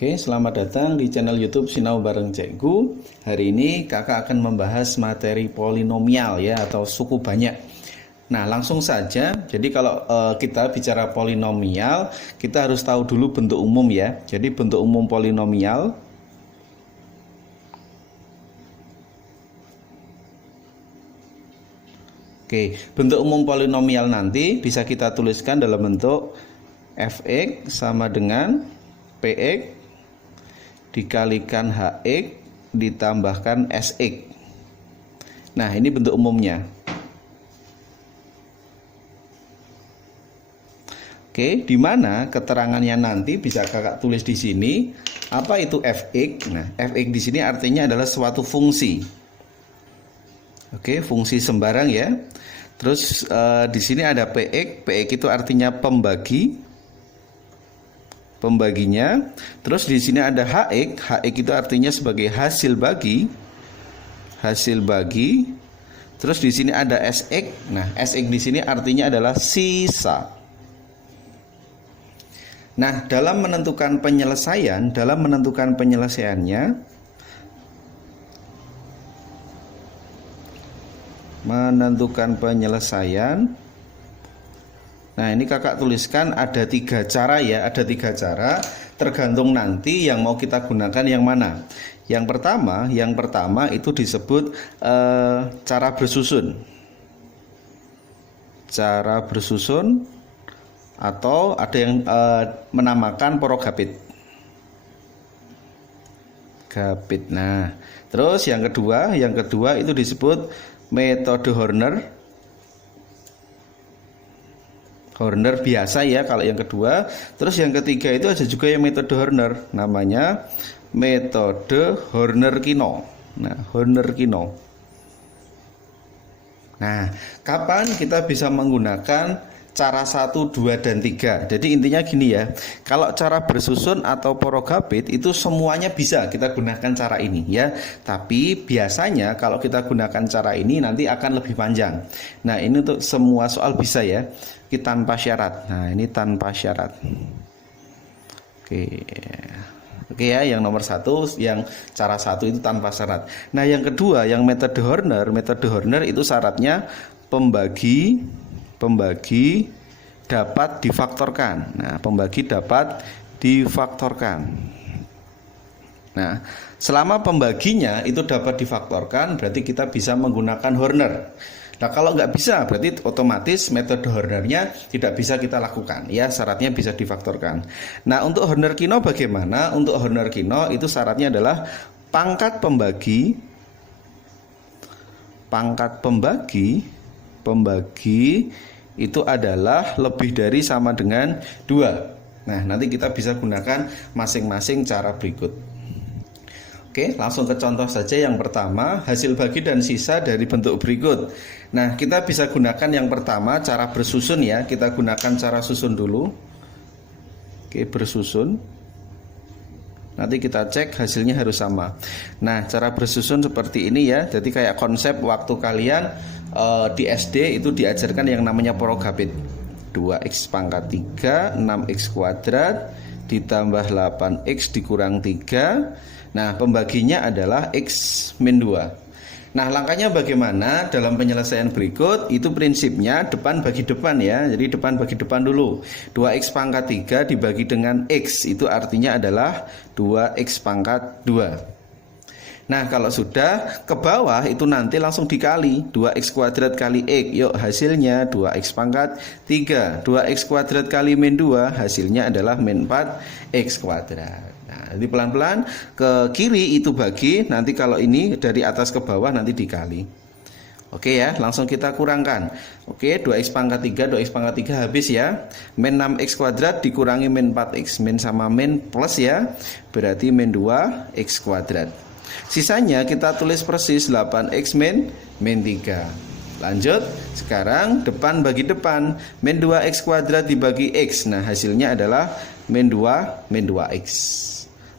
Oke, selamat datang di channel YouTube Sinau Bareng Cikgu. Hari ini kakak akan membahas materi polinomial ya, atau suku banyak. Nah, langsung saja. Jadi kalau kita bicara polinomial, kita harus tahu dulu bentuk umum ya. Jadi bentuk umum polinomial bentuk umum polinomial nanti bisa kita tuliskan dalam bentuk fx sama dengan px dikalikan hx ditambahkan sx. Nah, ini bentuk umumnya. Oke, di mana keterangannya nanti bisa kakak tulis di sini. Apa itu fx? Nah, fx di sini artinya adalah suatu fungsi. Oke, fungsi sembarang ya. Terus di sini ada px. Px itu artinya pembaginya. Terus di sini ada hx. Hx itu artinya sebagai hasil bagi. Terus di sini ada sx. Nah, sx di sini artinya adalah sisa. Nah, dalam menentukan penyelesaiannya, nah ini kakak tuliskan ada tiga cara ya, tergantung nanti yang mau kita gunakan yang mana. Yang pertama itu disebut cara bersusun atau ada yang menamakan porogapit. Nah, terus yang kedua itu disebut metode Horner biasa ya kalau yang kedua. Terus yang ketiga itu ada juga yang metode Horner, namanya metode Horner-Kino. Nah, Horner-Kino. Nah, kapan kita bisa menggunakan cara 1, 2, dan 3. Jadi intinya gini ya, kalau cara bersusun atau porogapit itu semuanya bisa kita gunakan cara ini ya. Tapi biasanya kalau kita gunakan cara ini nanti akan lebih panjang. Nah, ini untuk semua soal bisa ya, kita tanpa syarat. Nah, ini tanpa syarat. Oke ya, yang nomor 1, yang cara 1 itu tanpa syarat. Nah, yang kedua, yang metode Horner itu syaratnya pembagi dapat difaktorkan. Nah, pembagi dapat difaktorkan. Nah, selama pembaginya itu dapat difaktorkan, berarti kita bisa menggunakan Horner. Nah, kalau nggak bisa, berarti otomatis metode Hornernya tidak bisa kita lakukan. Ya, syaratnya bisa difaktorkan. Nah, untuk Horner-Kino bagaimana? Untuk Horner-Kino itu syaratnya adalah pangkat pembagi itu adalah lebih dari sama dengan 2. Nah, nanti kita bisa gunakan masing-masing cara berikut. Oke, langsung ke contoh saja. Yang pertama, hasil bagi dan sisa dari bentuk berikut. Nah, kita bisa gunakan yang pertama cara bersusun ya. Kita gunakan cara susun dulu. Oke, bersusun. Nanti kita cek hasilnya harus sama. Nah, cara bersusun seperti ini ya. Jadi kayak konsep waktu kalian di SD itu diajarkan yang namanya porogapit. 2x pangkat 3, 6x kuadrat ditambah 8x dikurang 3. Nah, pembaginya adalah x min 2. Nah, langkahnya bagaimana dalam penyelesaian berikut? Itu prinsipnya depan bagi depan ya. Jadi depan bagi depan dulu. 2x pangkat 3 dibagi dengan x, itu artinya adalah 2x pangkat 2. Nah, kalau sudah ke bawah itu nanti langsung dikali 2x kuadrat kali x. Yuk, hasilnya 2x pangkat 3. 2x kuadrat kali min 2 hasilnya adalah min 4x kuadrat. Nah, jadi pelan-pelan ke kiri itu bagi, nanti kalau ini dari atas ke bawah nanti dikali. Oke ya, langsung kita kurangkan. Oke, 2x pangkat 3 habis ya. Min 6x kuadrat dikurangi min 4x. Min sama min plus ya, berarti min 2x kuadrat. Sisanya kita tulis persis 8x min 3. Lanjut, sekarang depan bagi depan. Min 2x kuadrat dibagi x. Nah, hasilnya adalah min 2x.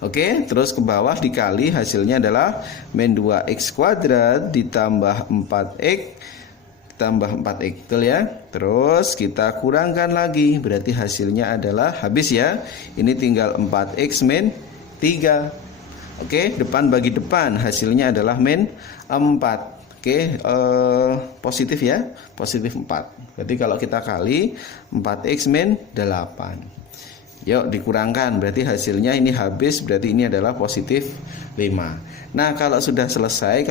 Oke, terus ke bawah dikali, hasilnya adalah min 2x kuadrat ditambah 4x betul ya. Terus kita kurangkan lagi, berarti hasilnya adalah habis ya. Ini tinggal 4x min 3. Oke, depan bagi depan hasilnya adalah min 4. Oke, positif ya, positif 4. Berarti kalau kita kali 4x min 8. Yuk dikurangkan, berarti hasilnya ini habis, berarti ini adalah positif 5. Nah kalau sudah selesai,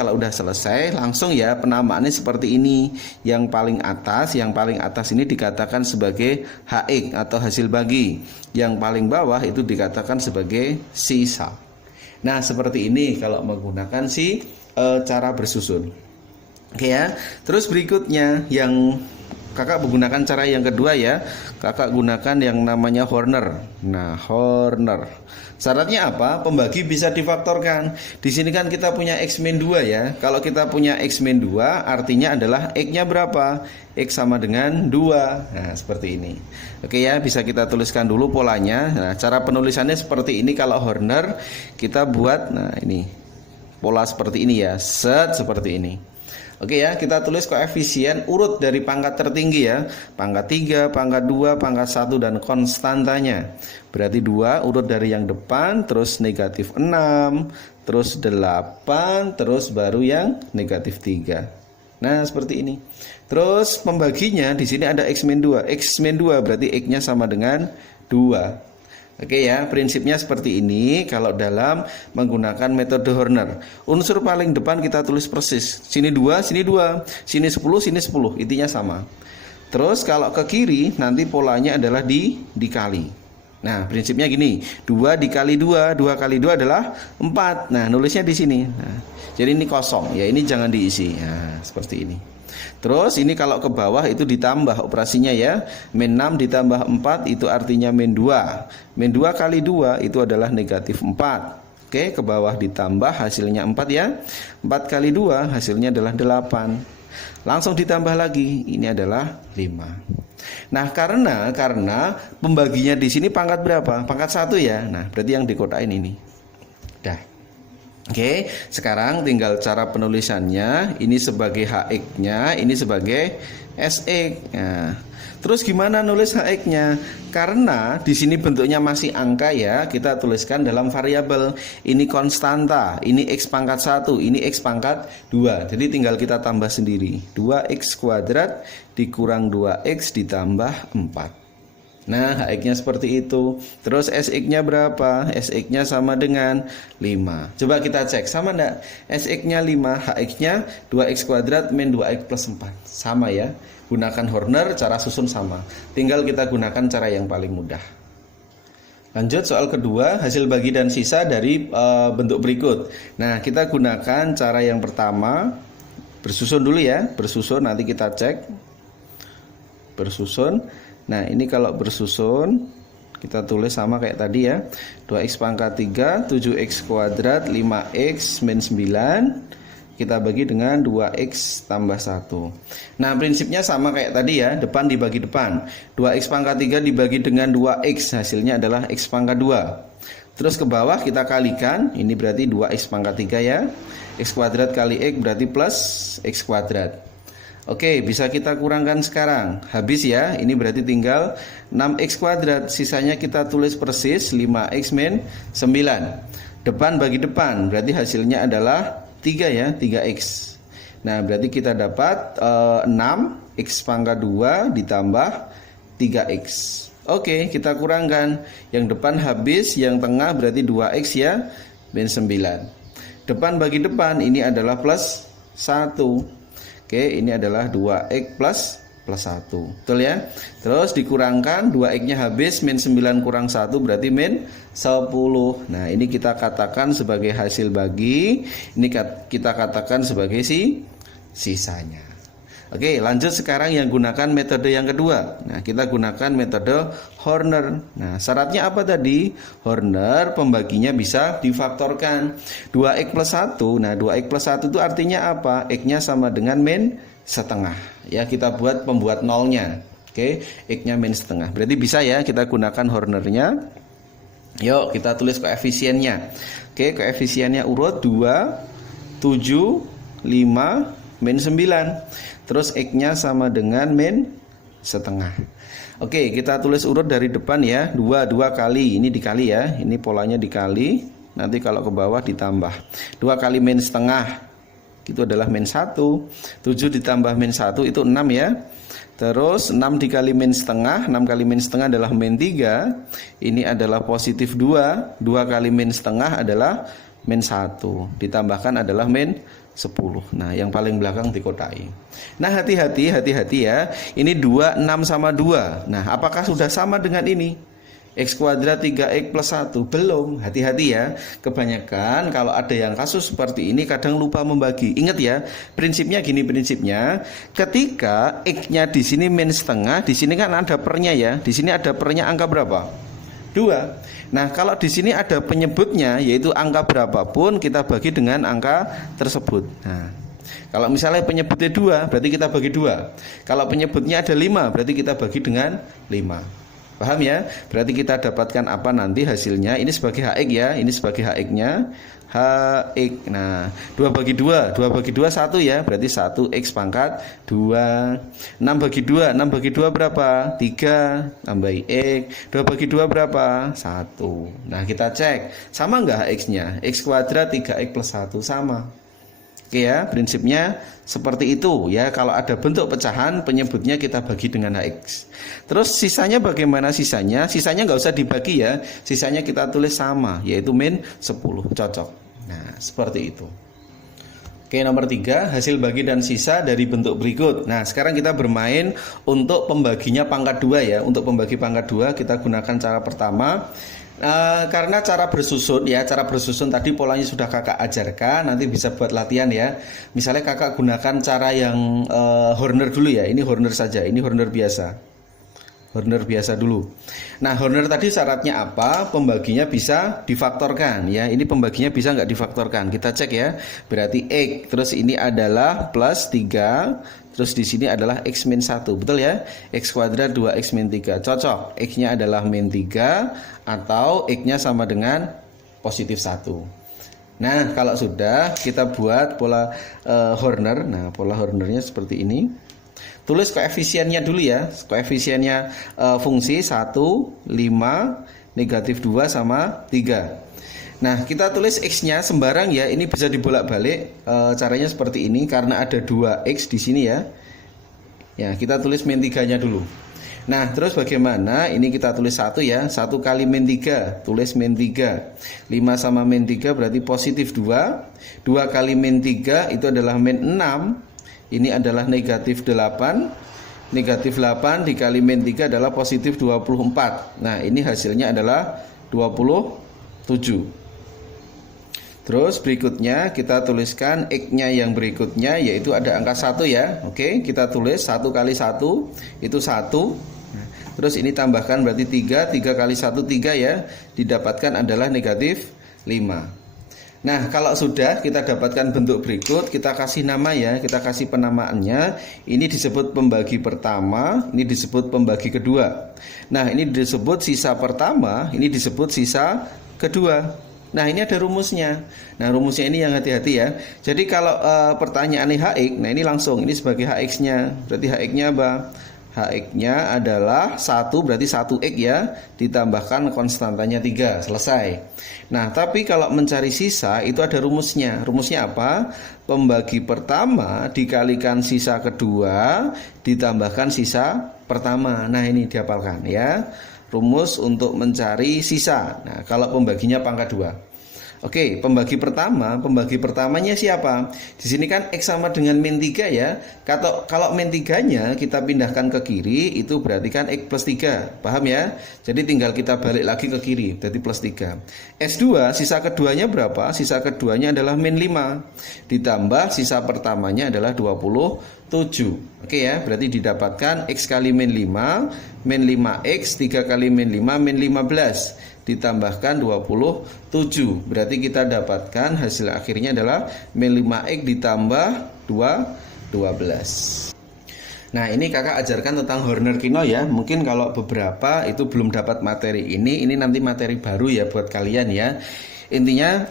langsung ya penamaannya seperti ini. Yang paling atas ini dikatakan sebagai HX atau hasil bagi. Yang paling bawah itu dikatakan sebagai sisa. Nah seperti ini kalau menggunakan cara bersusun. Oke ya, terus berikutnya yang kakak menggunakan cara yang kedua ya, kakak gunakan yang namanya Horner. Nah, Horner. Syaratnya apa? Pembagi bisa difaktorkan. Di sini kan kita punya x min 2 ya. Kalau kita punya x min 2 artinya adalah x-nya berapa? X sama dengan 2. Nah, seperti ini. Oke ya, bisa kita tuliskan dulu polanya. Nah, cara penulisannya seperti ini kalau Horner. Kita buat, nah ini. Pola seperti ini ya, set seperti ini. Oke ya, kita tulis koefisien urut dari pangkat tertinggi ya. Pangkat 3, pangkat 2, pangkat 1 dan konstantanya. Berarti 2 urut dari yang depan, terus negatif 6, terus 8, terus baru yang negatif 3. Nah, seperti ini. Terus pembaginya di sini ada x min 2. X min 2 berarti x-nya sama dengan 2. Oke ya, prinsipnya seperti ini kalau dalam menggunakan metode Horner. Unsur paling depan kita tulis persis. Sini 2, sini 2, sini 10, sini 10. Intinya sama. Terus kalau ke kiri nanti polanya adalah dikali. Nah, prinsipnya gini. 2 dikali 2, 2 kali 2 adalah 4. Nah, nulisnya di sini. Nah, jadi ini kosong. Ya, ini jangan diisi. Nah, seperti ini. Terus ini kalau ke bawah itu ditambah operasinya ya. Min 6 ditambah 4 itu artinya min 2. Min 2 kali 2 itu adalah negatif 4. Oke, ke bawah ditambah hasilnya 4 ya. 4 kali 2 hasilnya adalah 8. Langsung ditambah lagi, ini adalah 5. Nah, karena pembaginya di sini pangkat berapa? Pangkat 1 ya. Nah, berarti yang dikotain ini. Dah. Oke, sekarang tinggal cara penulisannya. Ini sebagai HX-nya, ini sebagai SX. Nah, terus gimana nulis HX-nya? Karena di sini bentuknya masih angka ya, kita tuliskan dalam variabel. Ini konstanta, ini X pangkat 1, ini X pangkat 2. Jadi tinggal kita tambah sendiri. 2X kuadrat dikurang 2X ditambah 4. Nah, HX-nya seperti itu. Terus SX-nya berapa? SX-nya sama dengan 5. Coba kita cek, sama enggak? SX-nya 5, HX-nya 2X kuadrat min 2X plus 4. Sama ya. Gunakan Horner, cara susun sama. Tinggal kita gunakan cara yang paling mudah. Lanjut soal kedua, hasil bagi dan sisa dari bentuk berikut. Nah, kita gunakan cara yang pertama. Bersusun dulu ya. Bersusun, nanti kita cek. Bersusun. Nah, ini kalau bersusun kita tulis sama kayak tadi ya. 2x pangkat 3, 7x kuadrat, 5x min 9. Kita bagi dengan 2x tambah 1. Nah, prinsipnya sama kayak tadi ya. Depan dibagi depan. 2x pangkat 3 dibagi dengan 2x. Hasilnya adalah x pangkat 2. Terus ke bawah kita kalikan. Ini berarti 2x pangkat 3 ya. X kuadrat kali x berarti plus x kuadrat. Oke, bisa kita kurangkan sekarang. Habis ya, ini berarti tinggal 6x kuadrat. Sisanya kita tulis persis 5x min 9. Depan bagi depan, berarti hasilnya adalah 3 ya, 3x. Nah, berarti kita dapat 6x pangkat 2 ditambah 3x. Oke, kita kurangkan. Yang depan habis, yang tengah berarti 2x ya, min 9. Depan bagi depan, ini adalah plus 1. Oke, ini adalah 2x plus 1. Betul ya? Terus dikurangkan 2x-nya habis, min 9 kurang 1 berarti min 10. Nah, ini kita katakan sebagai hasil bagi. Ini kita katakan sebagai sisanya. Oke, lanjut sekarang yang gunakan metode yang kedua. Nah, kita gunakan metode Horner. Nah, syaratnya apa tadi? Horner pembaginya bisa difaktorkan. 2x plus 1. Nah, 2x plus 1 itu artinya apa? X-nya sama dengan min setengah. Ya, kita buat pembuat nolnya. Oke, X-nya min setengah. Berarti bisa ya kita gunakan Hornernya. Yuk, kita tulis koefisiennya. Oke, koefisiennya urut 2, 7, 5, min 9. Terus X-nya sama dengan min setengah. Oke, kita tulis urut dari depan ya. 2 kali, ini dikali ya. Ini polanya dikali. nanti kalau ke bawah ditambah 2 kali min setengah itu adalah min 1. 7 ditambah min 1 itu 6 ya. Terus 6 dikali min setengah, 6 kali min setengah adalah min 3. Ini adalah positif 2. 2 kali min setengah adalah min 1. Ditambahkan adalah min 10. Nah, yang paling belakang dikotai. Nah, hati-hati ya. Ini 2, 6 sama 2. Nah, apakah sudah sama dengan ini? X kuadrat 3X plus 1. Belum, hati-hati ya. Kebanyakan kalau ada yang kasus seperti ini kadang lupa membagi. Ingat ya, prinsipnya gini prinsipnya. Ketika X-nya di sini min setengah, di sini kan ada pernya ya. Di sini ada pernya angka berapa? 2. Nah, kalau di sini ada penyebutnya yaitu angka berapapun kita bagi dengan angka tersebut. Nah, kalau misalnya penyebutnya 2, berarti kita bagi 2. Kalau penyebutnya ada 5, berarti kita bagi dengan 5. Paham ya? Berarti kita dapatkan apa nanti hasilnya? Ini sebagai HX ya, ini sebagai HX-nya. HX. Nah, 2 bagi 2, 2 bagi 2 1 ya, berarti 1X pangkat 2. 6 bagi 2, 6 bagi 2 berapa? 3 tambah X. 2 bagi 2 berapa? 1. Nah, kita cek, sama enggak HX-nya? X kuadrat 3X plus 1 sama. Oke ya, prinsipnya seperti itu ya. Kalau ada bentuk pecahan, penyebutnya kita bagi dengan HX. Terus sisanya bagaimana sisanya? Sisanya nggak usah dibagi ya. Sisanya kita tulis sama, yaitu min 10. Cocok. Nah, seperti itu. Oke, nomor 3, hasil bagi dan sisa dari bentuk berikut. Nah, sekarang kita bermain untuk pembaginya pangkat 2 ya. Untuk pembagi pangkat 2 kita gunakan cara pertama. Karena cara bersusun ya, cara bersusun tadi polanya sudah kakak ajarkan, nanti bisa buat latihan ya. Misalnya kakak gunakan cara yang Horner dulu ya. Ini Horner saja, ini Horner biasa. Horner biasa dulu. Nah, Horner tadi syaratnya apa? Pembaginya bisa difaktorkan ya. Ini pembaginya bisa nggak difaktorkan? Kita cek ya. Berarti X, terus ini adalah plus 3. Terus di sini adalah X min 1, betul ya? X kuadrat 2X min 3, cocok. X-nya adalah min 3 atau X-nya sama dengan positif 1. Nah, kalau sudah kita buat pola Horner. Nah, pola Hornernya seperti ini. Tulis koefisiennya dulu ya. Koefisiennya fungsi 1, 5, negatif 2 sama 3. Nah, kita tulis X-nya sembarang ya. Ini bisa dibolak-balik. Caranya seperti ini karena ada 2X di sini ya. Ya, kita tulis min 3-nya dulu. Nah, terus bagaimana? Ini kita tulis 1 ya. 1 kali min 3, tulis min 3. 5 sama min 3 berarti positif 2. 2 kali min 3 itu adalah min 6. Ini adalah negatif 8. Negatif 8 dikali min 3 adalah positif 24. Nah, ini hasilnya adalah 27. Terus berikutnya kita tuliskan X-nya yang berikutnya, yaitu ada angka 1 ya. Oke, kita tulis 1 kali 1 itu 1. Terus ini tambahkan berarti 3. 3 kali 1 3 ya. Didapatkan adalah negatif 5. Nah, kalau sudah kita dapatkan bentuk berikut, kita kasih nama ya, kita kasih penamaannya. Ini disebut pembagi pertama, ini disebut pembagi kedua. Nah, ini disebut sisa pertama, ini disebut sisa kedua. Nah, ini ada rumusnya. Nah, rumusnya ini yang hati-hati ya. Jadi kalau pertanyaannya HX, nah ini langsung, ini sebagai HX-nya. Berarti HX-nya apa? HX-nya adalah 1, berarti 1X ya, ditambahkan konstantanya 3, selesai. Nah, tapi kalau mencari sisa itu ada rumusnya. Rumusnya apa? Pembagi pertama dikalikan sisa kedua ditambahkan sisa pertama. Nah, ini dihafalkan ya. Rumus untuk mencari sisa. Nah, kalau pembaginya pangkat 2. Oke, pembagi pertamanya siapa? Di sini kan X sama dengan min 3 ya. Kalau min 3-nya kita pindahkan ke kiri, itu berarti kan X plus 3. Paham ya? Jadi tinggal kita balik lagi ke kiri, berarti plus 3. S2, sisa keduanya berapa? Sisa keduanya adalah min 5. Ditambah sisa pertamanya adalah 27. Oke ya, berarti didapatkan X kali min 5, min 5X, 3 kali min 5, min 15. Ditambahkan 27. Berarti kita dapatkan hasil akhirnya adalah min 5X ditambah 12. Nah, ini kakak ajarkan tentang Horner-Kino ya. Mungkin kalau beberapa itu belum dapat materi ini nanti materi baru ya buat kalian ya. Intinya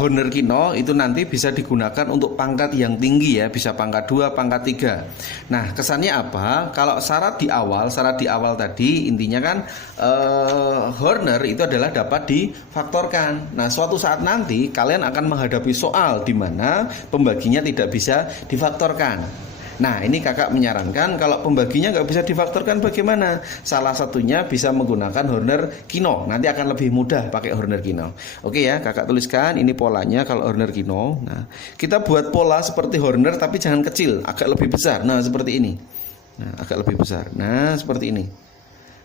Horner-Kino itu nanti bisa digunakan untuk pangkat yang tinggi ya, bisa pangkat 2, pangkat 3. Nah, kesannya apa? Kalau syarat di awal tadi intinya kan Horner itu adalah dapat difaktorkan. Nah, suatu saat nanti kalian akan menghadapi soal di mana pembaginya tidak bisa difaktorkan. Nah, ini kakak menyarankan kalau pembaginya nggak bisa difaktorkan bagaimana? Salah satunya bisa menggunakan Horner-Kino. Nanti akan lebih mudah pakai Horner-Kino. Oke ya, kakak tuliskan ini polanya kalau Horner-Kino. Nah, kita buat pola seperti Horner tapi jangan kecil, agak lebih besar. Nah, seperti ini. Nah, agak lebih besar. Nah, seperti ini.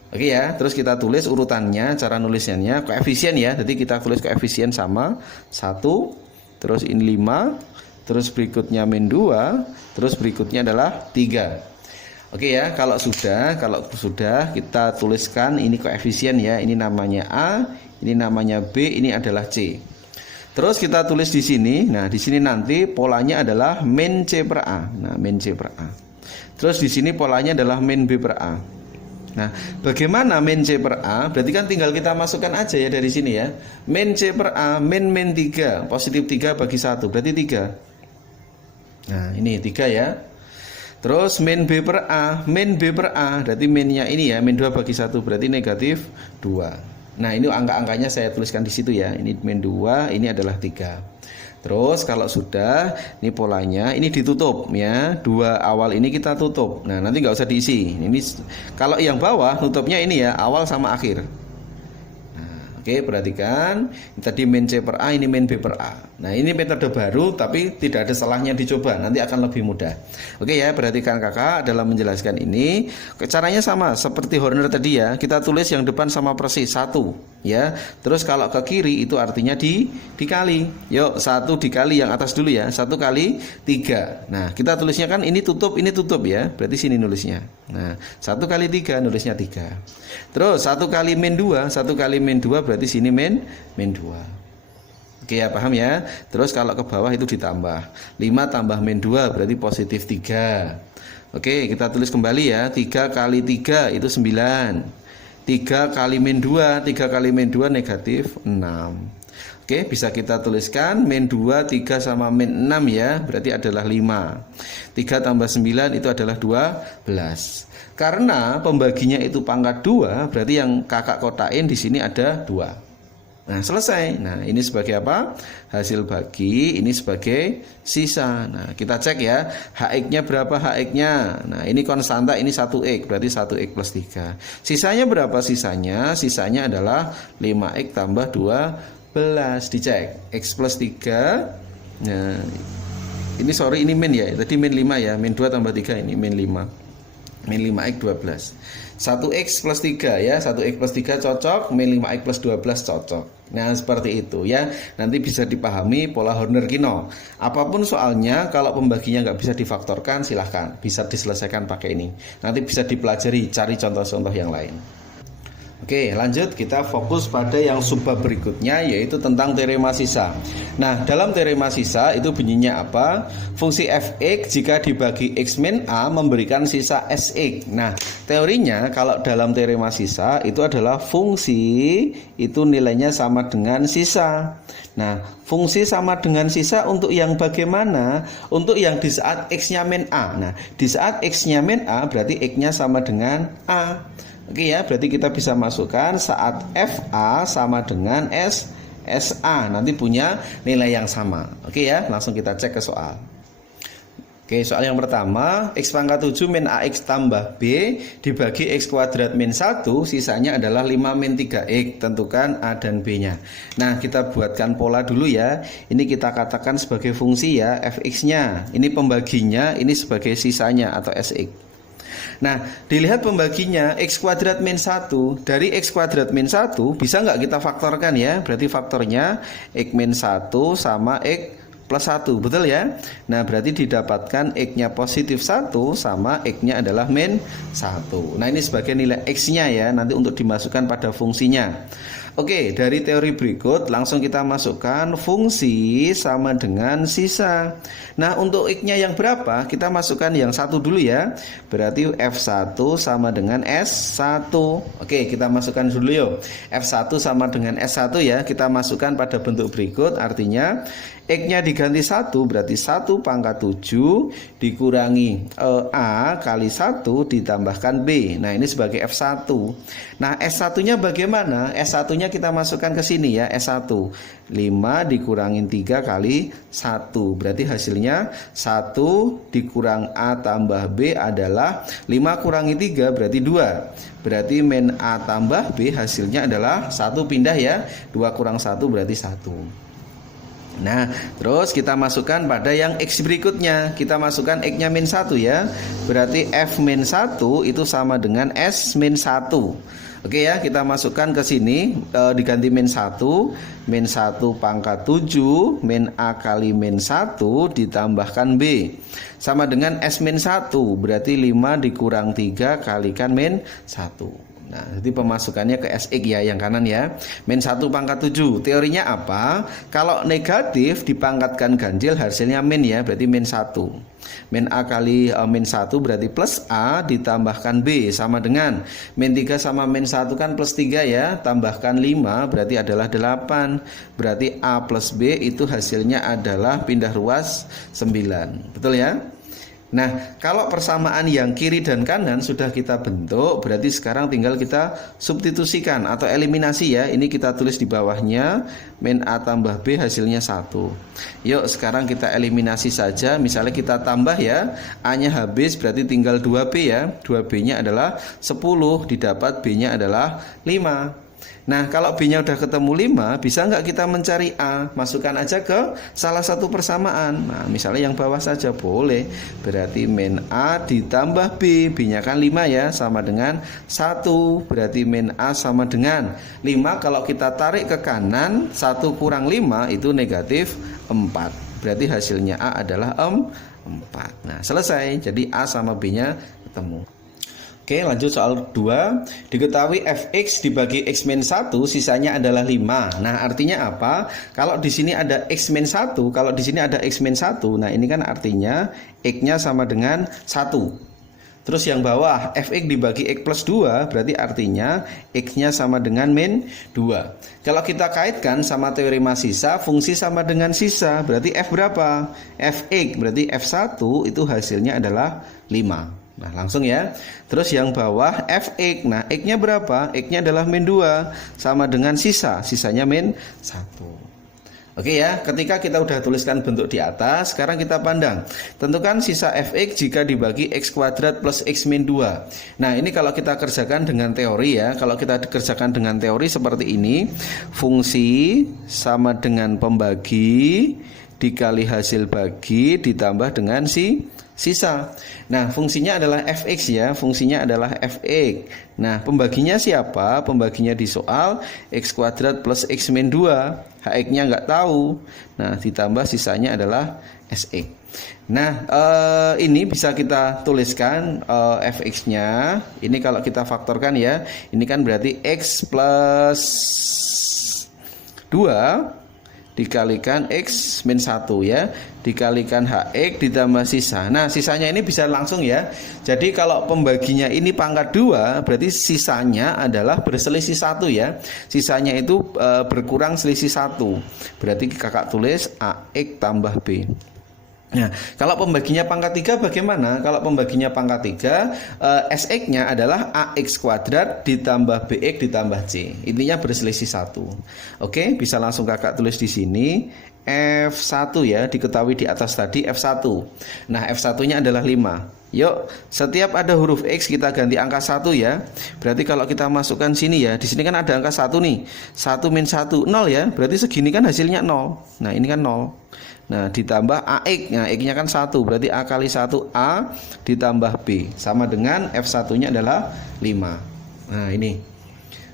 Oke ya, terus kita tulis urutannya, cara nulisnya, koefisien ya. Jadi kita tulis koefisien sama 1, terus ini 5, terus berikutnya min 2, terus berikutnya adalah 3. Oke ya, kalau sudah kita tuliskan ini koefisien ya. Ini namanya A, ini namanya B, ini adalah C. Terus kita tulis di sini. Nah, di sini nanti polanya adalah min C per A. Nah, min C per A. Terus di sini polanya adalah min B per A. Nah, bagaimana min C per A? Berarti kan tinggal kita masukkan aja ya dari sini ya. Min C per A, min 3, positif 3 bagi 1, berarti 3. Nah, ini 3 ya. Terus min B per A, berarti minnya ini ya, min 2 bagi 1 berarti negatif 2. Nah, ini angka-angkanya saya tuliskan di situ ya. Ini min 2, ini adalah 3. Terus kalau sudah, ini polanya, ini ditutup ya. 2 awal ini kita tutup. Nah, nanti nggak usah diisi. Ini kalau yang bawah nutupnya ini ya, awal sama akhir. Oke, perhatikan tadi min C per A, ini min B per A. Nah, ini metode baru tapi tidak ada salahnya dicoba, nanti akan lebih mudah. Oke ya, perhatikan kakak dalam menjelaskan ini. Caranya sama seperti Horner tadi ya. Kita tulis yang depan sama persis 1 ya. Terus kalau ke kiri itu artinya dikali. Yuk, 1 dikali yang atas dulu ya. 1 kali 3. Nah, kita tulisnya kan ini tutup ya. Berarti sini nulisnya. Nah, 1 kali 3 nulisnya 3. Terus 1 kali min 2, 1 kali min 2 berarti sini min 2. Oke ya, paham ya. Terus kalau ke bawah itu ditambah 5 tambah min 2 berarti positif 3. Oke, kita tulis kembali ya. 3 kali 3 itu 9. 3 kali min 2, 3 kali min 2 negatif 6. Oke, bisa kita tuliskan min 2, 3 sama min 6 ya. Berarti adalah 5. 3 tambah 9 itu adalah 12. Karena pembaginya itu pangkat 2, berarti yang kakak kotain di sini ada 2. Nah, selesai. Nah, ini sebagai apa? Hasil bagi, ini sebagai sisa. Nah, kita cek ya. HX-nya berapa HX-nya? Nah, ini konstanta, ini 1X, berarti 1X plus 3. Sisanya berapa sisanya? Sisanya adalah 5X tambah 12. Dicek. X plus 3. Nah, ini min ya. Tadi min 5 ya. Min 2 tambah 3, ini min 5. Min 5X 12. 1X plus 3 ya. 1X plus 3 cocok, min 5X plus 12 cocok. Nah, seperti itu ya. Nanti bisa dipahami pola Horner-Kino. Apapun soalnya, kalau pembaginya nggak bisa difaktorkan, silahkan bisa diselesaikan pakai ini. Nanti bisa dipelajari, cari contoh-contoh yang lain. Oke, lanjut kita fokus pada yang subbab berikutnya, yaitu tentang teorema sisa. Nah, dalam teorema sisa itu bunyinya apa? Fungsi fx jika dibagi x min a memberikan sisa sx. Nah, teorinya kalau dalam teorema sisa itu adalah fungsi itu nilainya sama dengan sisa. Nah, fungsi sama dengan sisa untuk yang bagaimana? Untuk yang di saat x-nya min a. Nah, di saat x-nya min a berarti x-nya sama dengan a. Oke ya, berarti kita bisa masukkan saat FA sama dengan SA, nanti punya nilai yang sama. Oke ya, langsung kita cek ke soal. Oke, soal yang pertama, X pangkat 7 min AX tambah B dibagi X kuadrat min 1, sisanya adalah 5 min 3X, tentukan A dan B-nya. Nah, kita buatkan pola dulu ya. Ini kita katakan sebagai fungsi ya, Fx-nya. Ini pembaginya, ini sebagai sisanya atau Sx. Nah, dilihat pembaginya X kuadrat min 1. Dari X kuadrat min 1 bisa nggak kita faktorkan ya? Berarti faktornya X min 1 sama X plus 1, betul ya? Nah, berarti didapatkan X-nya positif 1 sama X-nya adalah min 1. Nah, ini sebagai nilai X-nya ya, nanti untuk dimasukkan pada fungsinya. Oke, dari teori berikut langsung kita masukkan fungsi sama dengan sisa. Nah, untuk X-nya yang berapa? Kita masukkan yang satu dulu ya. Berarti F1 sama dengan S1. Oke, kita masukkan dulu yuk. F1 sama dengan S1 ya. Kita masukkan pada bentuk berikut. Artinya X-nya diganti 1, berarti 1 pangkat 7 dikurangi A kali 1 ditambahkan B. Nah, ini sebagai F1. Nah, S1-nya bagaimana? S1-nya kita masukkan ke sini ya, S1. 5 dikurangin 3 kali 1. Berarti hasilnya 1 dikurang A tambah B adalah 5 kurangi 3 berarti 2. Berarti min A tambah B hasilnya adalah 1 pindah ya. 2 kurang 1 berarti 1. Nah, terus kita masukkan pada yang X berikutnya. Kita masukkan X-nya min 1 ya. Berarti F min 1 itu sama dengan S min 1. Oke ya, kita masukkan ke sini diganti min 1. Min 1 pangkat 7 min A kali min 1 ditambahkan B sama dengan S min 1. Berarti 5 dikurang 3 kalikan min 1. Nah, jadi pemasukannya ke SX ya, yang kanan ya. Min 1 pangkat 7. Teorinya apa? Kalau negatif dipangkatkan ganjil hasilnya min ya, berarti min 1. Min A kali min 1 berarti plus A ditambahkan B sama dengan min 3 sama min 1 kan plus 3 ya, tambahkan 5 berarti adalah 8. Berarti A plus B itu hasilnya adalah pindah ruas 9. Betul ya? Nah, kalau persamaan yang kiri dan kanan sudah kita bentuk, berarti sekarang tinggal kita substitusikan atau eliminasi ya. Ini kita tulis di bawahnya, min A tambah B hasilnya 1. Yuk, sekarang kita eliminasi saja. Misalnya kita tambah ya, A-nya habis berarti tinggal 2B ya. 2B-nya adalah 10, didapat B-nya adalah 5. Nah, kalau B-nya udah ketemu 5, bisa nggak kita mencari A? Masukkan aja ke salah satu persamaan. Nah, misalnya yang bawah saja boleh. Berarti min A ditambah B. B-nya kan 5 ya, sama dengan 1. Berarti min A sama dengan 5. Kalau kita tarik ke kanan, 1 kurang 5 itu negatif 4. Berarti hasilnya A adalah 4. Nah, selesai. Jadi A sama B-nya ketemu. Oke, lanjut soal 2. Diketahui fx dibagi x min 1 sisanya adalah 5. Nah, artinya apa? Kalau di sini ada x min 1, kalau di sini ada x min 1, nah ini kan artinya x-nya sama dengan 1. Terus yang bawah fx dibagi x plus 2 berarti artinya x-nya sama dengan min 2. Kalau kita kaitkan sama teorema sisa, fungsi sama dengan sisa, berarti f berapa? Fx berarti f1 itu hasilnya adalah 5. Nah, langsung ya. Terus yang bawah fx. Nah, x-nya berapa? X-nya adalah min 2 sama dengan sisa. Sisanya min 1. Oke ya, ketika kita udah tuliskan bentuk di atas, sekarang kita pandang. Tentukan sisa fx jika dibagi x kuadrat plus x min 2. Nah, ini kalau kita kerjakan dengan teori ya. Kalau kita kerjakan dengan teori seperti ini, fungsi sama dengan pembagi dikali hasil bagi ditambah dengan sisa. Nah, fungsinya adalah fx ya, fungsinya adalah fx. Nah, pembaginya siapa? Pembaginya di soal x kuadrat plus x min 2. Hx-nya nggak tahu. Nah, ditambah sisanya adalah sx. Nah, ini bisa kita tuliskan fx-nya. Ini kalau kita faktorkan ya, ini kan berarti x plus 2 dikalikan x min 1 ya, dikalikan hx ditambah sisa. Nah, sisanya ini bisa langsung ya. Jadi kalau pembaginya ini pangkat 2, berarti sisanya adalah berselisih 1 ya. Sisanya itu berkurang selisih 1. Berarti kakak tulis ax tambah b. Nah, kalau pembaginya pangkat 3 bagaimana? Kalau pembaginya pangkat 3, Sx-nya adalah ax kuadrat ditambah bx ditambah c. Intinya berselisih 1. Oke, bisa langsung kakak tulis di sini. F1 ya, diketahui di atas tadi F1. Nah, F1-nya adalah 5. Yuk, setiap ada huruf X kita ganti angka 1 ya. Berarti kalau kita masukkan sini ya, di sini kan ada angka 1 nih. 1 min 1, 0 ya. Berarti segini kan hasilnya 0. Nah, ini kan 0. Nah, ditambah AX. Nah, X-nya kan 1. Berarti A kali 1 A ditambah B. Sama dengan F1-nya adalah 5. Nah, ini.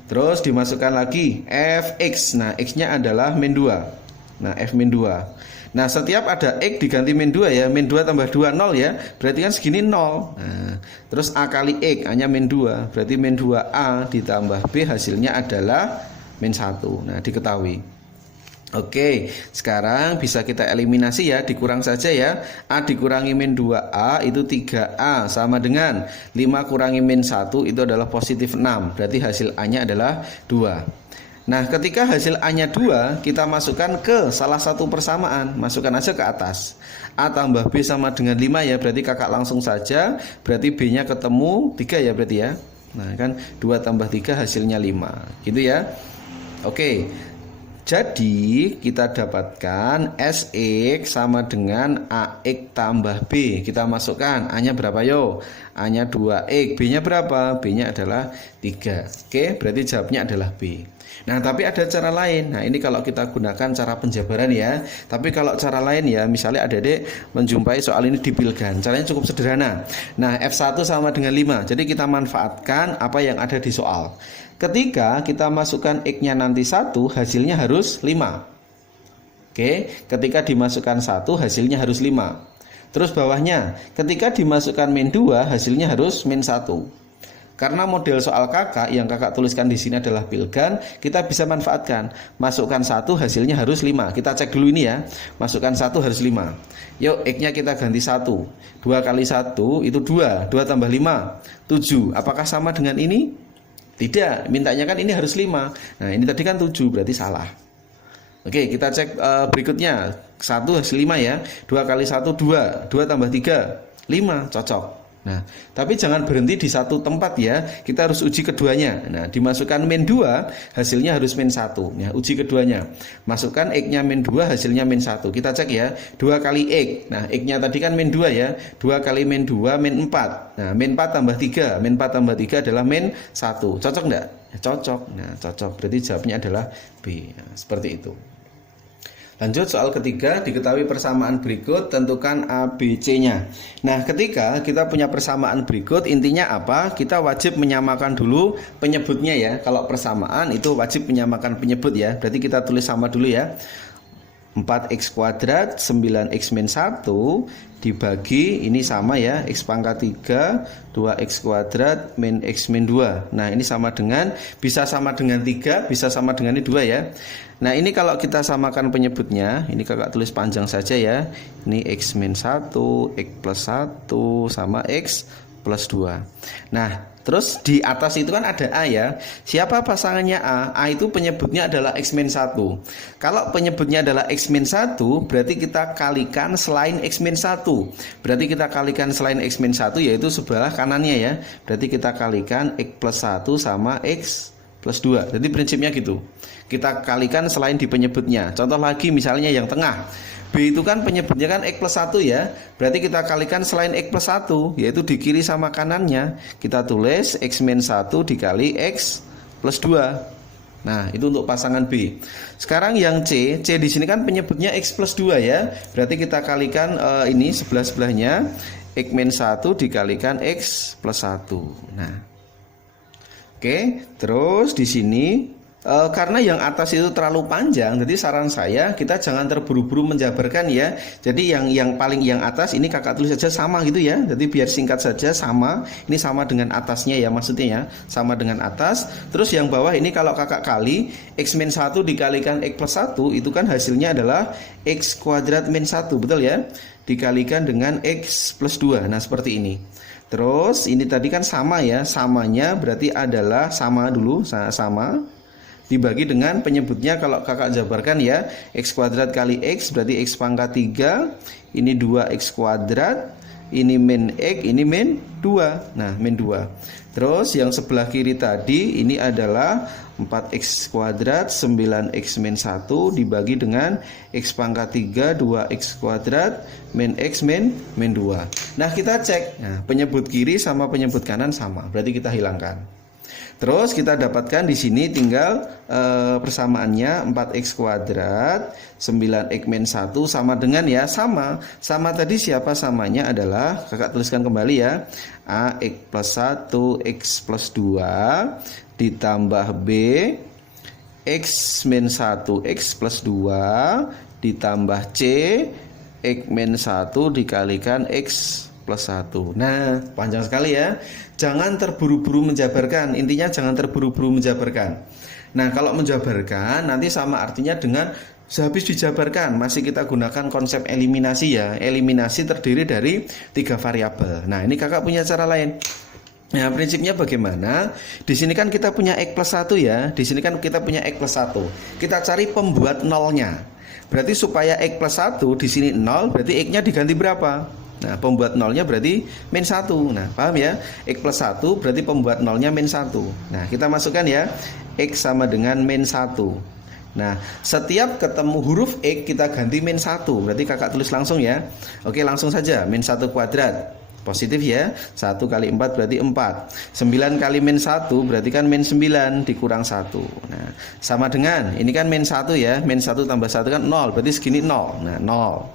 Terus dimasukkan lagi Fx. Nah, X-nya adalah min 2. Nah, F min 2. Nah, setiap ada X diganti min 2 ya. Min 2 tambah 2, 0 ya. Berarti kan segini 0. Nah, terus A kali X, A-nya min 2. Berarti min 2A ditambah B hasilnya adalah min 1. Nah, diketahui. Oke, sekarang bisa kita eliminasi ya, dikurang saja ya. A dikurangi min 2A itu 3A sama dengan 5 kurangi min 1 itu adalah positif 6. Berarti hasil A-nya adalah 2. Nah, ketika hasil A-nya 2, kita masukkan ke salah satu persamaan. Masukkan aja ke atas. A tambah B sama dengan 5 ya, berarti kakak langsung saja. Berarti B-nya ketemu 3 ya berarti ya. Nah, kan 2 tambah 3 hasilnya 5. Gitu ya. Oke. Jadi kita dapatkan SX sama dengan AX tambah B. Kita masukkan A-nya berapa yo? A-nya 2X, B-nya berapa? B-nya adalah 3. Oke, berarti jawabnya adalah B. Nah, tapi ada cara lain. Nah, ini kalau kita gunakan cara penjabaran ya. Tapi kalau cara lain ya, misalnya adik-adik menjumpai soal ini di Pilgan. Caranya cukup sederhana. Nah, F1 sama dengan 5. Jadi kita manfaatkan apa yang ada di soal. Ketika kita masukkan X-nya nanti 1, hasilnya harus 5. Oke, ketika dimasukkan 1, hasilnya harus 5. Terus bawahnya, ketika dimasukkan min 2, hasilnya harus min 1. Karena model soal kakak yang kakak tuliskan di sini adalah Pilgan, kita bisa manfaatkan. Masukkan 1, hasilnya harus 5. Kita cek dulu ini ya. Masukkan 1 harus 5. Yuk, X-nya kita ganti 1. 2 kali 1 itu 2. 2 tambah 5, 7. Apakah sama dengan ini? Tidak, mintanya kan ini harus 5. Nah, ini tadi kan 7, berarti salah. Oke, kita cek berikutnya. 1 hasil 5 ya. 2 kali 1, 2. 2 tambah 3, 5, cocok. Nah, tapi jangan berhenti di satu tempat ya. Kita harus uji keduanya. Nah, dimasukkan min 2, hasilnya harus min 1. Ya, uji keduanya. Masukkan X-nya min 2, hasilnya min 1. Kita cek ya. 2 kali X. Nah, X-nya tadi kan min 2 ya. 2 kali min 2, min 4. Nah, min 4 tambah 3. Min 4 tambah 3 adalah min 1. Cocok enggak? Ya, cocok. Nah, cocok. Berarti jawabnya adalah B. Nah, seperti itu. Lanjut soal ketiga, diketahui persamaan berikut, tentukan A, B, C-nya. Nah, ketika kita punya persamaan berikut, intinya apa? Kita wajib menyamakan dulu penyebutnya ya. Kalau persamaan itu wajib menyamakan penyebut ya. Berarti kita tulis sama dulu ya. 4x kuadrat 9x min 1 dibagi ini sama ya, x pangkat 3 2x kuadrat min x min 2. Nah, ini sama dengan, bisa sama dengan 3, bisa sama dengan ini 2 ya. Nah, ini kalau kita samakan penyebutnya, ini kakak tulis panjang saja ya. Ini x min 1, x plus 1 sama x plus 2. Nah, terus di atas itu kan ada A ya. Siapa pasangannya A? A itu penyebutnya adalah X min 1. Kalau penyebutnya adalah X min 1, berarti kita kalikan selain X min 1. Berarti kita kalikan selain X min 1 yaitu sebelah kanannya ya. Berarti kita kalikan X plus 1 sama X plus 2. Jadi prinsipnya gitu. Kita kalikan selain di penyebutnya. Contoh lagi misalnya yang tengah. B itu kan penyebutnya kan X plus 1 ya. Berarti kita kalikan selain X plus 1, yaitu di kiri sama kanannya. Kita tulis X min 1 dikali X plus 2. Nah, itu untuk pasangan B. Sekarang yang C di sini kan penyebutnya X plus 2 ya. Berarti kita kalikan ini sebelah-sebelahnya. X min 1 dikalikan X plus 1. Nah, oke, terus di sini karena yang atas itu terlalu panjang, jadi saran saya kita jangan terburu-buru menjabarkan ya. Jadi yang paling yang atas ini kakak tulis saja sama gitu ya. Jadi biar singkat saja sama. Ini sama dengan atasnya ya maksudnya ya. Sama dengan atas. Terus yang bawah ini kalau kakak kali X min 1 dikalikan X plus 1 itu kan hasilnya adalah X kuadrat min 1, betul ya? Dikalikan dengan X plus 2. Nah, seperti ini. Terus ini tadi kan sama ya. Samanya berarti adalah sama dulu, sama dibagi dengan penyebutnya kalau kakak jabarkan ya, X kuadrat kali X berarti X pangkat 3, ini 2X kuadrat, ini min X, ini min 2. Nah, min 2. Terus yang sebelah kiri tadi ini adalah 4X kuadrat 9X min 1 dibagi dengan X pangkat 3 2X kuadrat min X min 2. Nah, kita cek. Nah, penyebut kiri sama penyebut kanan sama, berarti kita hilangkan. Terus kita dapatkan di sini tinggal persamaannya 4x kuadrat 9x min 1 sama dengan ya, sama tadi siapa samanya adalah kakak tuliskan kembali ya, AX plus 1 X plus 2 ditambah B X min 1 X plus 2 ditambah C X min 1 dikalikan X plus 1. Nah, panjang sekali ya. Jangan terburu-buru menjabarkan. Intinya jangan terburu-buru menjabarkan. Nah, kalau menjabarkan nanti sama artinya dengan sehabis dijabarkan, masih kita gunakan konsep eliminasi ya. Eliminasi terdiri dari 3 variabel. Nah, ini kakak punya cara lain. Nah, prinsipnya bagaimana? Di sini kan kita punya X plus 1 ya. Di sini kan kita punya X plus 1. Kita cari pembuat nolnya. Berarti supaya X plus 1 di sini 0, berarti X-nya diganti berapa? Nah, pembuat nolnya berarti min 1. Nah, paham ya? X plus 1 berarti pembuat nolnya min 1. Nah, kita masukkan ya. X sama dengan min 1. Nah, setiap ketemu huruf X kita ganti min 1. Berarti kakak tulis langsung ya. Oke, langsung saja. Min 1 kuadrat. Positif ya. 1 kali 4 berarti 4. 9 kali min 1 berarti kan min 9 dikurang 1. Nah, sama dengan ini kan min 1 ya. Min 1 tambah 1 kan 0. Berarti segini 0. Nah, 0.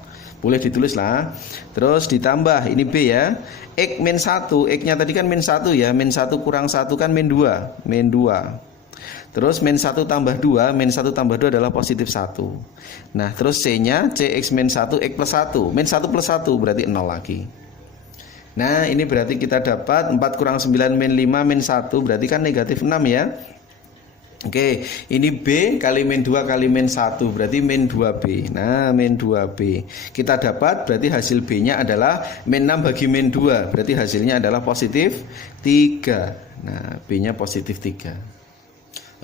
Boleh ditulis lah. Terus ditambah ini B ya. X min 1. X-nya tadi kan min 1 ya. Min 1 kurang 1 kan min 2. Min 2. Terus min 1 tambah 2. Min 1 tambah 2 adalah positif 1. Nah, terus C-nya CX min 1 X plus 1. Min 1 plus 1 berarti 0 lagi. Nah, ini berarti kita dapat 4 kurang 9 min 5 min 1 berarti kan negatif 6 ya. Oke, ini B kali min 2 kali min 1 berarti min 2B. Nah, min 2B. Kita dapat berarti hasil B-nya adalah min 6 bagi min 2. Berarti hasilnya adalah positif 3. Nah, B-nya positif 3.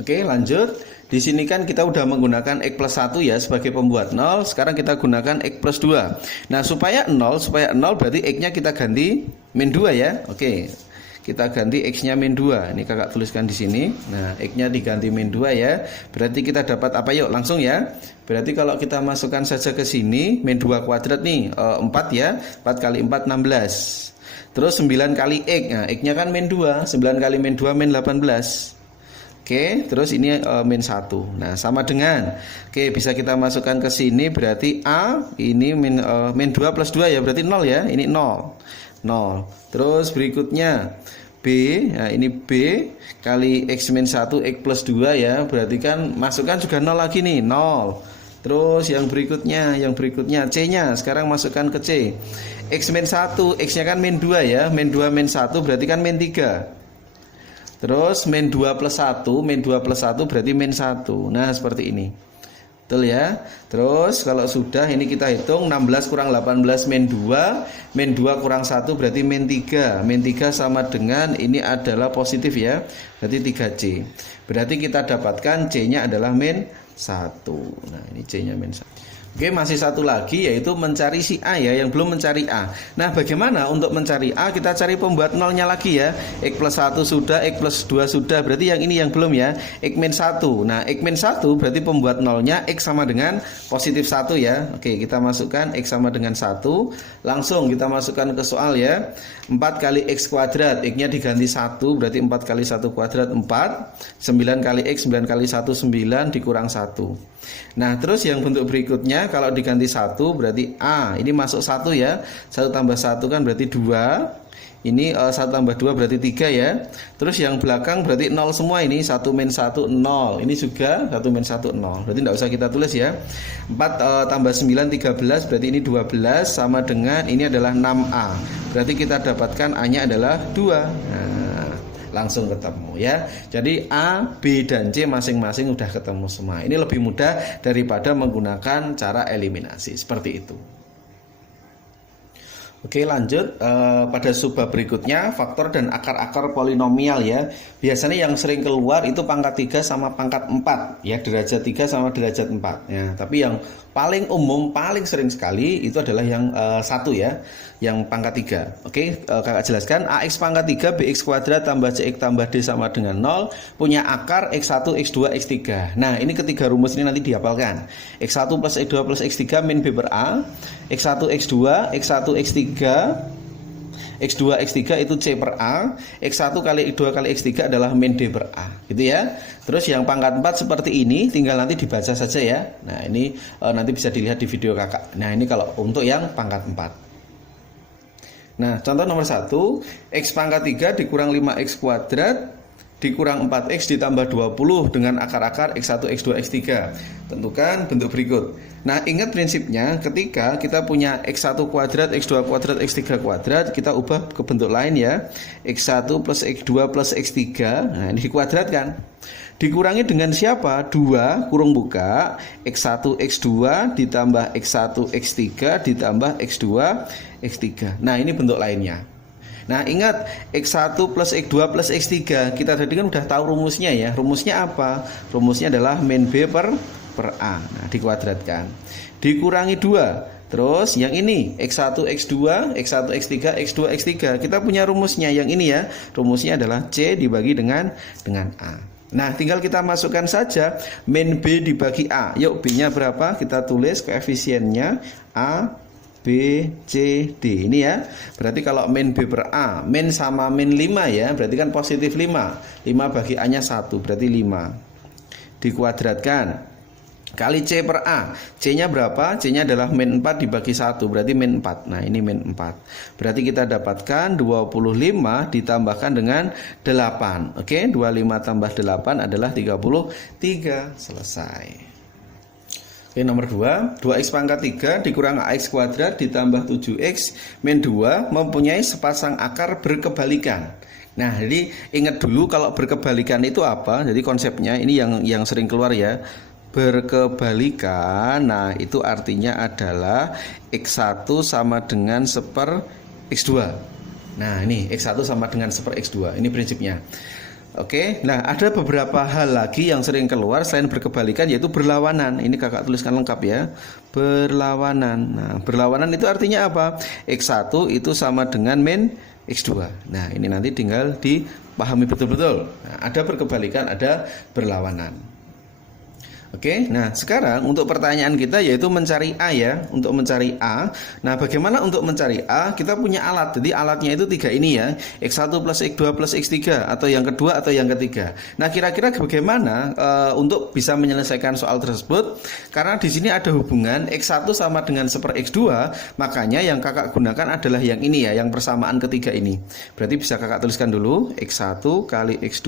Oke, lanjut. Di sini kan kita udah menggunakan X plus 1 ya sebagai pembuat 0. Sekarang kita gunakan X plus 2. Nah, supaya 0 berarti X-nya kita ganti min 2 ya. Oke. Kita ganti X-nya min 2. Ini kakak tuliskan di sini. Nah, X-nya diganti min 2 ya. Berarti kita dapat apa yuk? Langsung ya. Berarti kalau kita masukkan saja ke sini, min 2 kuadrat nih, 4 ya. 4 kali 4 16. Terus 9 kali X. Nah, X-nya kan min 2. 9 kali min 2 min 18. Oke, terus ini min 1. Nah, sama dengan. Oke, bisa kita masukkan ke sini berarti A ini min 2 plus 2 ya, berarti 0 ya. Ini 0. 0. Terus berikutnya B, nah ini B kali X min 1 X plus 2 ya, berarti kan masukkan juga 0 lagi nih, 0. Terus yang berikutnya C-nya, sekarang masukkan ke C. X min 1, X-nya kan min 2 ya, min 2 min 1 berarti kan min 3. Terus min 2 plus 1 berarti min 1. Nah, seperti ini. Betul ya. Terus kalau sudah ini kita hitung 16 kurang 18 min 2. Min 2 kurang 1 berarti min 3. Min 3 sama dengan ini adalah positif ya. Berarti 3C. Berarti kita dapatkan C-nya adalah min 1. Nah, ini C-nya min 1. Oke, masih satu lagi yaitu mencari si A ya, yang belum mencari A. Nah, bagaimana untuk mencari A? Kita cari pembuat nolnya lagi ya. X plus 1 sudah, X plus 2 sudah. Berarti yang ini yang belum ya. X min 1. Nah, X min 1 berarti pembuat nolnya X sama dengan positif 1 ya. Oke, kita masukkan X sama dengan 1. Langsung kita masukkan ke soal ya. 4 kali X kuadrat, X-nya diganti 1. Berarti 4 kali 1 kuadrat 4. 9 kali X, 9 kali 1 9 dikurang 1. Nah, terus yang bentuk berikutnya kalau diganti 1 berarti A. Ini masuk 1 ya. 1 tambah 1 kan berarti 2. Ini 1 tambah 2 berarti 3 ya. Terus yang belakang berarti 0 semua ini. 1 min 1 0. Ini juga 1 min 1 0. Berarti tidak usah kita tulis ya. 4 tambah 9 13 berarti ini 12 sama dengan ini adalah 6A. Berarti kita dapatkan A-nya adalah 2. Nah, langsung ketemu ya. Jadi A, B, dan C masing-masing udah ketemu semua. Ini lebih mudah daripada menggunakan cara eliminasi seperti itu. Oke, lanjut pada subbab berikutnya, faktor dan akar-akar polinomial ya. Biasanya yang sering keluar itu pangkat 3 sama pangkat 4 ya, derajat 3 sama derajat 4 ya. Tapi yang paling umum, paling sering sekali itu adalah yang 1 ya, yang pangkat 3. Oke, kakak jelaskan. AX pangkat 3 BX kuadrat tambah CX tambah D sama dengan 0 punya akar X1, X2, X3. Nah, ini ketiga rumus ini nanti dihafalkan. X1 plus X2 plus X3 min B per A. X1, X2, X1, X3, X2, X3 itu C per A. X1 kali X2 kali X3 adalah min D per A, gitu ya. Terus yang pangkat 4 seperti ini, tinggal nanti dibaca saja ya. Nah, ini nanti bisa dilihat di video kakak. Nah, ini kalau untuk yang pangkat 4. Nah, contoh nomor 1, X pangkat 3 dikurang 5X kuadrat dikurang 4x ditambah 20 dengan akar-akar x1, x2, x3. Tentukan bentuk berikut. Nah, ingat prinsipnya ketika kita punya x1 kuadrat, x2 kuadrat, x3 kuadrat, kita ubah ke bentuk lain ya. x1 plus x2 plus x3. Nah, ini dikuadratkan. Dikurangi dengan siapa? 2 kurung buka x1 x2 ditambah x1 x3 ditambah x2 x3. Nah, ini bentuk lainnya. Nah, ingat x1 plus x2 plus x3. Kita tadi kan udah tahu rumusnya ya. Rumusnya apa? Rumusnya adalah min B per A. Nah, dikuadratkan. Dikurangi 2. Terus yang ini x1 x2, x1 x3, x2 x3. Kita punya rumusnya yang ini ya. Rumusnya adalah C dibagi dengan A. Nah, tinggal kita masukkan saja min B dibagi A. Yuk, B-nya berapa? Kita tulis koefisiennya A, B, C, D. Ini ya. Berarti kalau min B per A, min sama min 5 ya. Berarti kan positif 5. 5 bagi A-nya 1, berarti 5. Dikuadratkan. Kali C per A. C-nya berapa? C-nya adalah min 4 dibagi 1, berarti min 4. Nah, ini min 4. Berarti kita dapatkan 25 ditambahkan dengan 8. Oke, 25 tambah 8 adalah 33. Selesai. Oke, nomor 2, 2x pangkat 3 dikurang ax kuadrat ditambah 7x min 2 mempunyai sepasang akar berkebalikan. Nah, jadi ingat dulu kalau berkebalikan itu apa? Jadi konsepnya ini yang sering keluar ya. Berkebalikan, nah itu artinya adalah x1 sama dengan seper x2. Nah, ini x1 sama dengan seper x2. Ini prinsipnya. Oke, nah ada beberapa hal lagi yang sering keluar selain berkebalikan, yaitu berlawanan. Ini kakak tuliskan lengkap ya. Berlawanan. Nah, berlawanan itu artinya apa? X1 itu sama dengan min x2. Nah, ini nanti tinggal dipahami betul-betul. Nah, ada berkebalikan, ada berlawanan. Oke, nah sekarang untuk pertanyaan kita yaitu mencari A ya. Untuk mencari A, nah bagaimana untuk mencari A? Kita punya alat, jadi alatnya itu 3 ini ya, x1 plus x2 plus x3, atau yang kedua atau yang ketiga. Nah, kira-kira bagaimana untuk bisa menyelesaikan soal tersebut? Karena di sini ada hubungan x1 sama dengan seper x2, makanya yang kakak gunakan adalah yang ini ya, yang persamaan ketiga ini. Berarti bisa kakak tuliskan dulu, x1 kali x2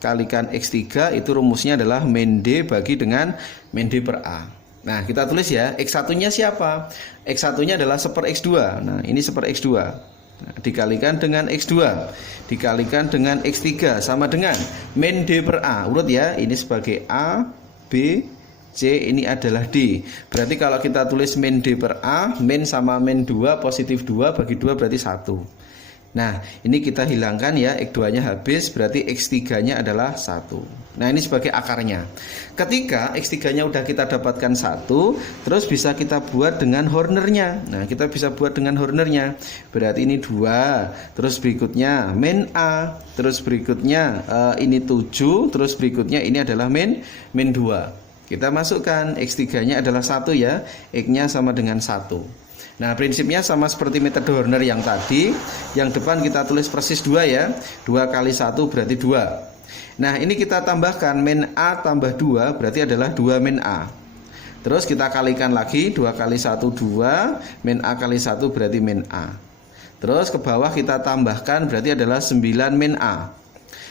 kalikan x3, itu rumusnya adalah min D bagi dengan min D per A. Nah, kita tulis ya, x1-nya siapa? X1-nya adalah seper x2. Nah, ini seper x2. Nah, dikalikan dengan x2, dikalikan dengan x3 sama dengan min D per A. Urut ya, ini sebagai A, B, C, ini adalah D. Berarti kalau kita tulis min D per A, min sama min 2, positif 2 bagi 2 berarti 1. Nah, ini kita hilangkan ya, x2-nya habis, berarti x3-nya adalah 1. Nah, ini sebagai akarnya. Ketika x3-nya udah kita dapatkan 1, terus bisa kita buat dengan Hornernya. Nah, kita bisa buat dengan Hornernya. Berarti ini 2, terus berikutnya min A, terus berikutnya ini 7, terus berikutnya ini adalah min 2. Kita masukkan, x3-nya adalah 1 ya, x-nya sama dengan 1. Nah, prinsipnya sama seperti metode Horner yang tadi. Yang depan kita tulis persis 2 ya. 2 kali 1 berarti 2. Nah, ini kita tambahkan min A tambah 2 berarti adalah 2 min A. Terus kita kalikan lagi, 2 kali 1 2, min A kali 1 berarti min A. Terus ke bawah kita tambahkan berarti adalah 9 min A.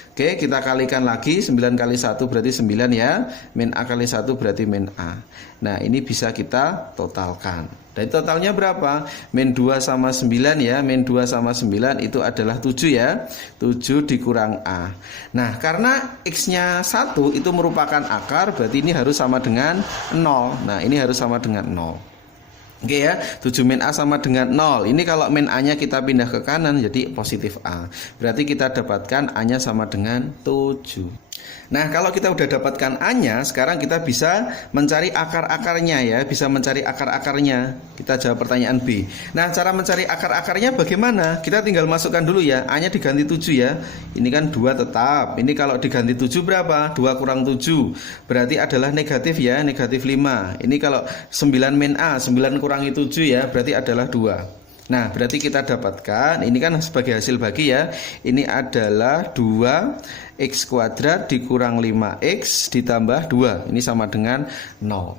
Oke, kita kalikan lagi, 9 kali 1 berarti 9 ya. Min A kali 1 berarti min A. Nah, ini bisa kita totalkan. Dari totalnya berapa? Min 2 sama 9 ya. Min 2 sama 9 itu adalah 7 ya. 7 dikurang A. Nah, karena X-nya 1 itu merupakan akar, berarti ini harus sama dengan 0. Nah, ini harus sama dengan 0. Oke ya, 7 min A sama dengan 0. Ini kalau min A nya kita pindah ke kanan jadi positif A. Berarti kita dapatkan A nya sama dengan 7. Nah, kalau kita udah dapatkan A-nya, sekarang kita bisa mencari akar-akarnya ya, bisa mencari akar-akarnya. Kita jawab pertanyaan B. Nah, cara mencari akar-akarnya bagaimana? Kita tinggal masukkan dulu ya, A-nya diganti 7 ya. Ini kan 2 tetap. Ini kalau diganti 7 berapa? 2 kurang 7. Berarti adalah negatif ya, negatif 5. Ini kalau 9 min A, 9 kurangi 7 ya, berarti adalah 2. Nah, berarti kita dapatkan, ini kan sebagai hasil bagi ya, ini adalah 2x kuadrat dikurang 5x ditambah 2, ini sama dengan 0.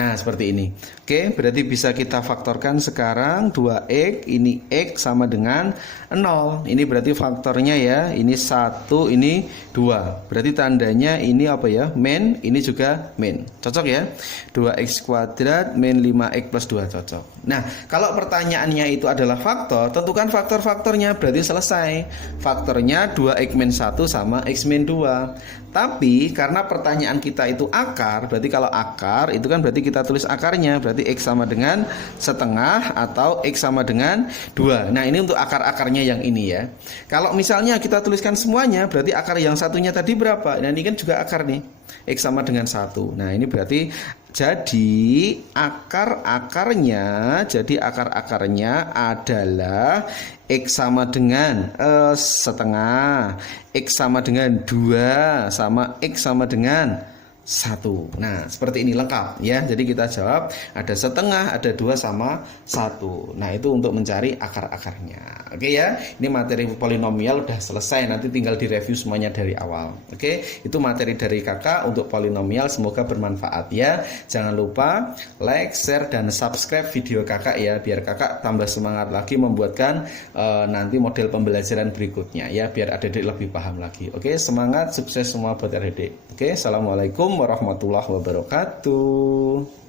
Nah, seperti ini. Oke, berarti bisa kita faktorkan sekarang 2x, ini x sama dengan 0. Ini berarti faktornya ya, ini 1, ini 2. Berarti tandanya ini apa ya? Min, ini juga min. Cocok ya? 2x kuadrat min 5x plus 2 cocok. Nah, kalau pertanyaannya itu adalah faktor, tentukan faktor-faktornya, berarti selesai. Faktornya 2x min 1 sama x min 2. Tapi karena pertanyaan kita itu akar, berarti kalau akar itu kan berarti kita tulis akarnya, berarti x sama dengan setengah atau x sama dengan 2. Nah, ini untuk akar-akarnya yang ini ya. Kalau misalnya kita tuliskan semuanya, berarti akar yang satunya tadi berapa? Nah, ini kan juga akar nih, x sama dengan 1. Nah, ini berarti jadi akar-akarnya adalah x sama dengan setengah, x sama dengan 2, sama x sama dengan 1. Nah, seperti ini lengkap ya. Jadi kita jawab ada setengah, ada 2 sama 1. Nah, itu untuk mencari akar-akarnya. Oke ya. Ini materi polinomial udah selesai. Nanti tinggal direview semuanya dari awal. Oke. Itu materi dari Kakak untuk polinomial, semoga bermanfaat ya. Jangan lupa like, share dan subscribe video Kakak ya, biar Kakak tambah semangat lagi membuatkan nanti model pembelajaran berikutnya ya, biar adik-adik lebih paham lagi. Oke, semangat, sukses semua buat adik-adik. Oke, assalamualaikum warahmatullahi wabarakatuh.